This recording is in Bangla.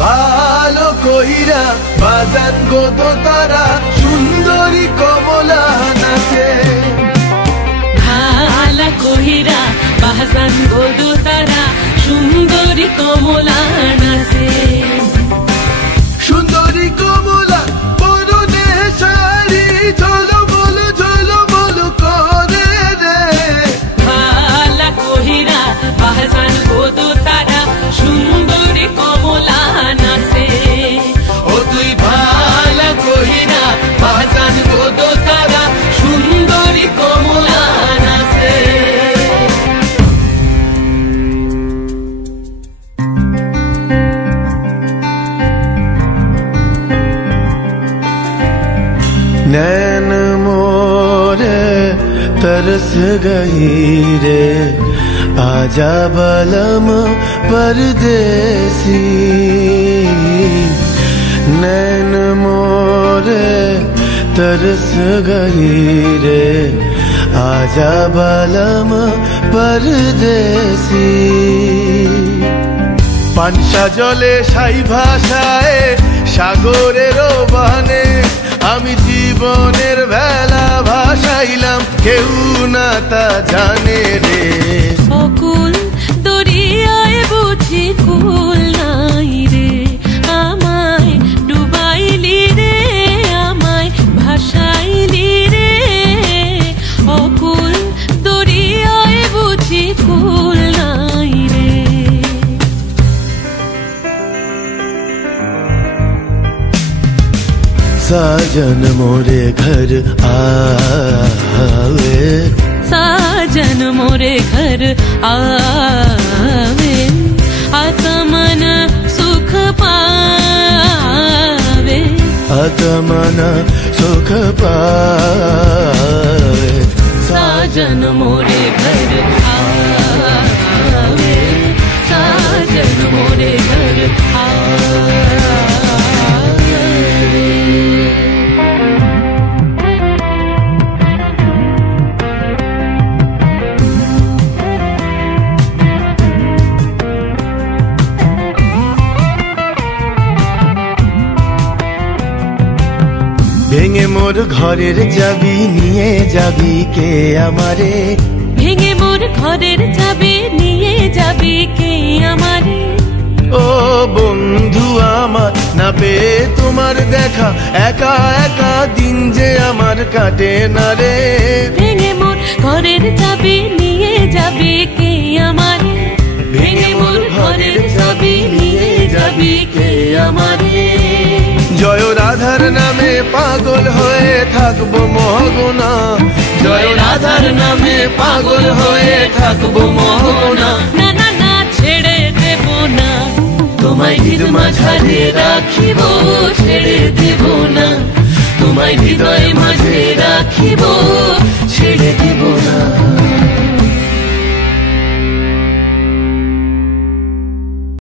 ভালো কইরা বাজান গো দোতারা সুন্দরী কমলা নাচে ভালো কইরা বাজান গো দোতারা সুন্দরী কমলা নাচে সুন্দরী কমলা পরনে শাড়ি চলো বলো করে রে ভালো কইরা বাজান গো দোতারা সুন্দরী কমলা নাচে ও তুই ভালো কইরা বাজান গো দোতারা সুন্দরী কমলা নাচে नैन मोरे तरस गई रे आजा बलम परदेसी नैन मोरे तरस गई रे आजा बलम परदेसी पांशा जले साई भाषाए सागरेर बाने আমি জীবনের ভেলা ভাসাইলাম কেউ না তা জানে রে অকুল দরিয়ায় বুঝি কুল নাই রে আমায় ডুবাইলি রে আমায় ভাসাইলি রে অকুল দরিয়ায় বুঝি কুল নাই রে साजन मोरे घर आवे साजन मोरे घर आवे आत्मन सुख पावे आत्मन सुख पावे साजन मोरे घर आवे साजन मोरे घर आवे ভেঙে মোর ঘরের চাবি নিয়ে যাবি কে আমারে ভেঙে মোর ঘরের চাবি নিয়ে যাবি কে আমারে ও বন্ধু আমার না পেয়ে তোমার দেখা একা একা দিন যে আমার কাটে না রে ভেঙে মোর ঘরের চাবি নিয়ে যাবি কে আমারে ভেঙে মোর ঘরের চাবি নিয়ে যাবি কে আমারে জয় রাধার নামে পাগল হয়ে থাকবো মহগনা জয় রাধার নামে পাগল হয়ে থাকবো মহগনা না না না ছেড়ে দেব না তোমায় হৃদ মাঝারে রাখিব ছেড়ে দেব না তোমায় হৃদয় মাঝে রাখিব ছেড়ে দেব না